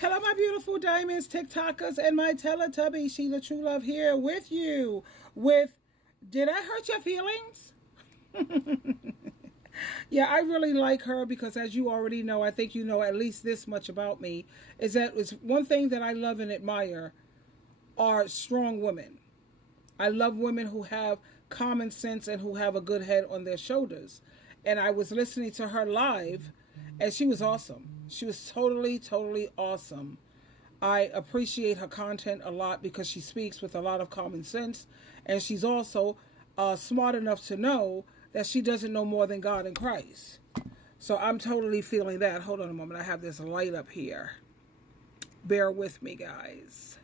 Hello, my beautiful diamonds, TikTokers, and my Teletubby, SheilaTruelove here with you with Did I Hurt Your Feelings? Yeah, I really like her because, as you already know, I think you know at least this much about me, is that it's one thing that I love and admire are strong women. I love women who have common sense and who have a good head on their shoulders. And I was listening to her live, and she was awesome. She was totally, totally awesome. I appreciate her content a lot because she speaks with a lot of common sense, and she's also smart enough to know that she doesn't know more than God and Christ. So I'm totally feeling that. Hold on a moment. I have this light up here. Bear with me, guys.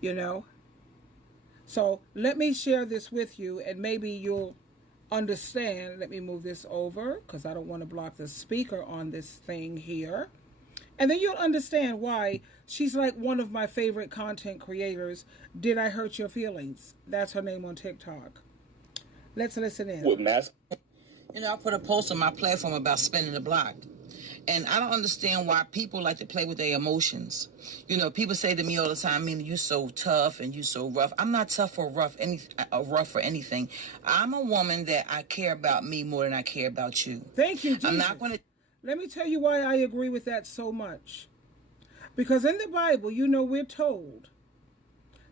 You know? So let me share this with you, and maybe you'll understand. Let me move this over because I don't want to block the speaker on this thing here. And then you'll understand why she's like one of my favorite content creators. Did I Hurt Your Feelings? That's her name on TikTok. Let's listen in. With mask. I put a post on my platform about spinning the block. And I don't understand why people like to play with their emotions. People say to me all the time, you so tough and you so rough. I'm not tough or rough for anything. I'm a woman that I care about me more than I care about you. Thank you, Jesus. I'm not going to... Let me tell you why I agree with that so much. Because in the Bible, we're told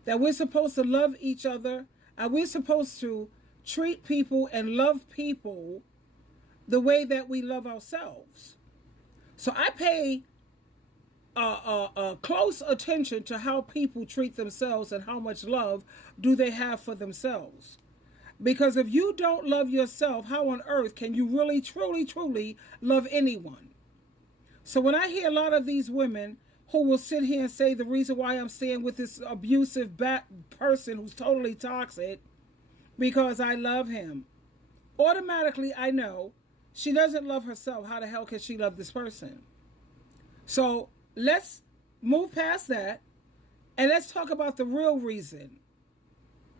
that we're supposed to love each other and we're supposed to treat people and love people the way that we love ourselves. So I pay close attention to how people treat themselves and how much love do they have for themselves. Because if you don't love yourself, how on earth can you really, truly, truly love anyone? So when I hear a lot of these women who will sit here and say the reason why I'm staying with this abusive person who's totally toxic, because I love him, automatically I know she doesn't love herself. How the hell can she love this person? So let's move past that and let's talk about the real reason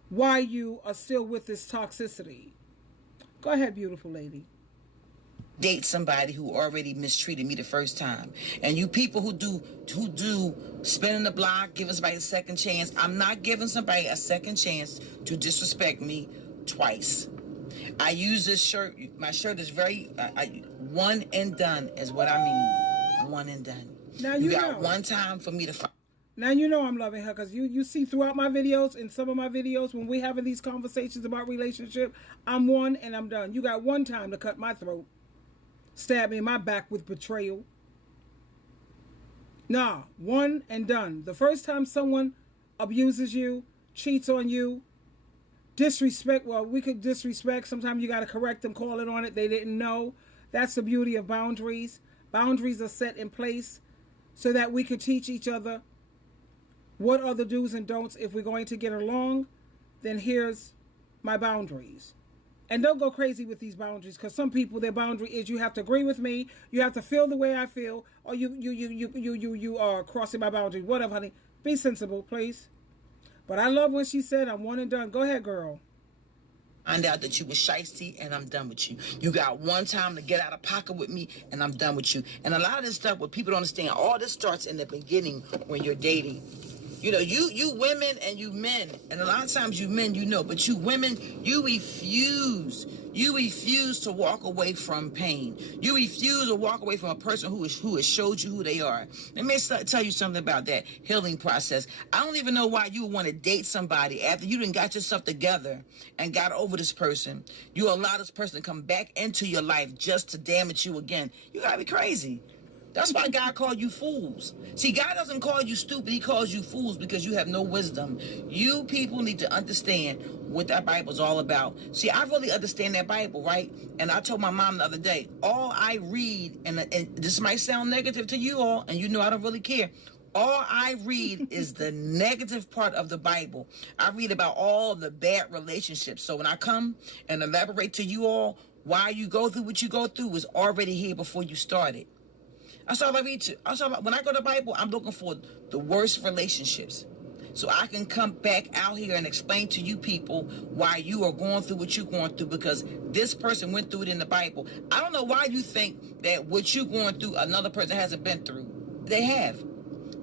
why you are still with this toxicity. Go ahead, beautiful lady. Date somebody who already mistreated me the first time. And you people who do spinning the block, giving somebody a second chance. I'm not giving somebody a second chance to disrespect me twice. I use this shirt. My shirt is very one and done is what I mean. One and done. Now you got one time for me to fight. Now you know I'm loving her because you see throughout my videos and some of my videos when we having these conversations about relationship, I'm one and I'm done. You got one time to cut my throat. Stab me in my back with betrayal. Nah, one and done. The first time someone abuses you, cheats on you, disrespect, well, we could disrespect. Sometimes you got to correct them, call it on it. They didn't know. That's the beauty of boundaries. Boundaries are set in place so that we can teach each other what are the do's and don'ts. If we're going to get along, then here's my boundaries. And don't go crazy with these boundaries because some people, their boundary is you have to agree with me, you have to feel the way I feel, or you are crossing my boundary. Whatever, honey. Be sensible, please. But I love when she said, I'm one and done. Go ahead, girl. Find out that you were shiesty and I'm done with you. You got one time to get out of pocket with me and I'm done with you. And a lot of this stuff, what people don't understand, all this starts in the beginning when you're dating. You women and you men, and a lot of times you men, but you women, you refuse to walk away from pain. You refuse to walk away from a person who has showed you who they are. Let me tell you something about that healing process. I don't even know why you would want to date somebody after you done got yourself together and got over this person. You allow this person to come back into your life just to damage you again. You gotta be crazy. That's why God called you fools. See, God doesn't call you stupid. He calls you fools because you have no wisdom. You people need to understand what that Bible's all about. See, I really understand that Bible, right? And I told my mom the other day, all I read, and this might sound negative to you all, and I don't really care. All I read is the negative part of the Bible. I read about all the bad relationships. So when I come and elaborate to you all why you go through what you go through was already here before you started. That's all I read to. When I go to the Bible, I'm looking for the worst relationships. So I can come back out here and explain to you people why you are going through what you're going through because this person went through it in the Bible. I don't know why you think that what you're going through, another person hasn't been through. They have.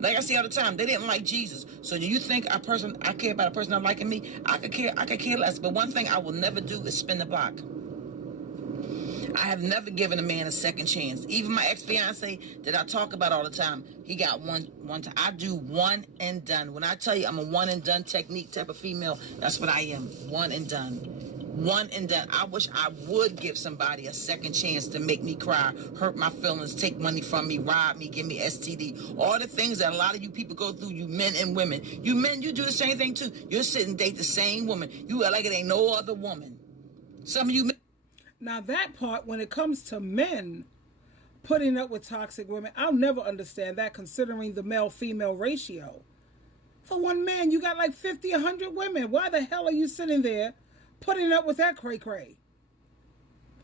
Like I say all the time, they didn't like Jesus. So do you think I care about a person not liking me? I could care less. But one thing I will never do is spin the block. I have never given a man a second chance. Even my ex-fiance that I talk about all the time, he got one time. I do one and done. When I tell you I'm a one and done technique type of female, that's what I am. One and done. One and done. I wish I would give somebody a second chance to make me cry, hurt my feelings, take money from me, rob me, give me STD. All the things that a lot of you people go through, you men and women. You men, you do the same thing too. You're sitting and date the same woman. You are like it ain't no other woman. Some of you men. Now that part, when it comes to men putting up with toxic women, I'll never understand that, considering the male-female ratio. For one man, you got like 50, 100 women. Why the hell are you sitting there putting up with that cray-cray?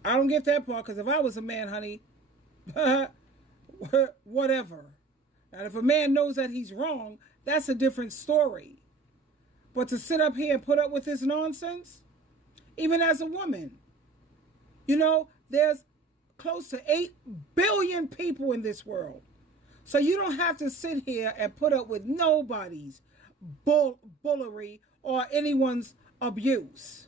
I don't get that part, because if I was a man, honey, whatever. And if a man knows that he's wrong, that's a different story. But to sit up here and put up with this nonsense, even as a woman, you know, there's close to 8 billion people in this world. So you don't have to sit here and put up with nobody's bullery or anyone's abuse.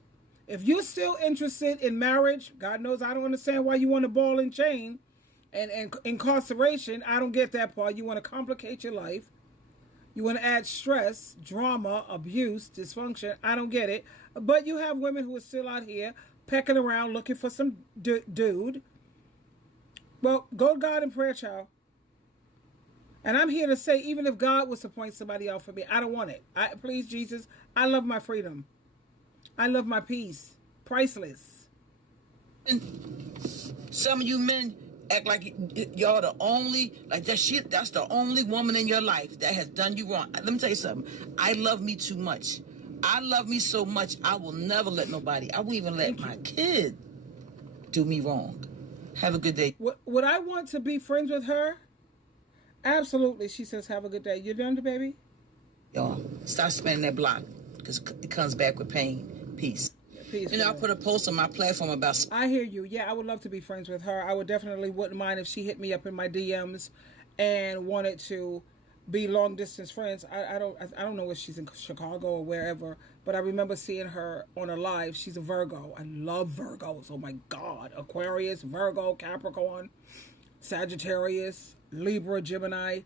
If you're still interested in marriage, God knows I don't understand why you want a ball and chain and incarceration. I don't get that part. You want to complicate your life. You want to add stress, drama, abuse, dysfunction. I don't get it. But you have women who are still out here pecking around looking for some dude. Well, go to God in prayer, child. And I'm here to say, even if God was to point somebody out for me, I don't want it. Please, Jesus, I love my freedom. I love my peace. Priceless. Some of you men act like y'all the only, like that's the only woman in your life that has done you wrong. Let me tell you something. I love me too much. I love me so much, I will never let nobody, I won't even let my kid do me wrong. Have a good day. Would I want to be friends with her? Absolutely. She says, have a good day. You done, baby? Y'all, stop spinning that block, because it comes back with pain. Peace. Peace. You know, I put a post on my platform about... I hear you. Yeah, I would love to be friends with her. I would definitely wouldn't mind if she hit me up in my DMs and wanted to be long distance friends. I don't know if she's in Chicago or wherever, but I remember seeing her on a live. She's a Virgo. I love Virgos. Oh my God. Aquarius, Virgo, Capricorn, Sagittarius, Libra, Gemini.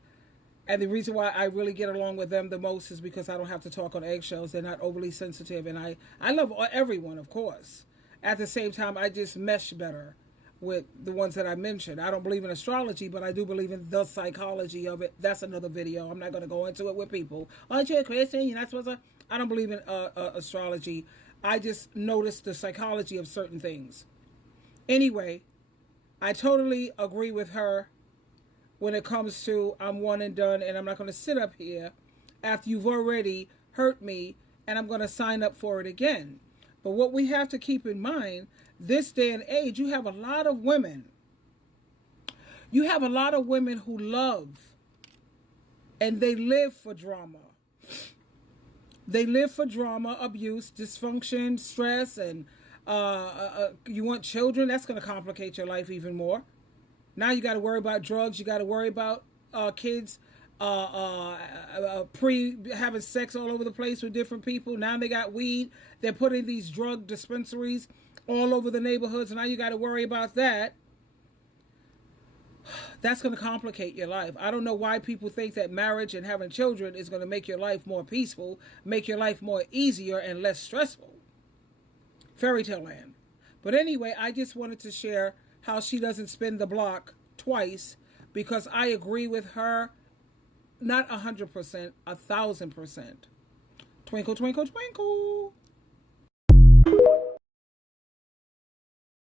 And the reason why I really get along with them the most is because I don't have to talk on eggshells. They're not overly sensitive. And I love everyone, of course. At the same time, I just mesh better with the ones that I mentioned. I don't believe in astrology, but I do believe in the psychology of it. That's another video. I'm not going to go into it with people. Aren't you a Christian? You're not supposed to... I don't believe in astrology. I just notice the psychology of certain things. Anyway, I totally agree with her when it comes to I'm one and done, and I'm not going to sit up here after you've already hurt me, and I'm going to sign up for it again. But what we have to keep in mind, this day and age, you have a lot of women. You have a lot of women who love, and they live for drama. They live for drama, abuse, dysfunction, stress, and you want children. That's going to complicate your life even more. Now you got to worry about drugs. You got to worry about kids having sex all over the place with different people. Now they got weed. They're putting these drug dispensaries all over the neighborhoods. Now you got to worry about that. That's going to complicate your life. I don't know why people think that marriage and having children is going to make your life more peaceful, make your life more easier and less stressful. Fairy tale land. But anyway, I just wanted to share how she doesn't spin the block twice, because I agree with her, not 100%, 1,000%. Twinkle, twinkle, twinkle.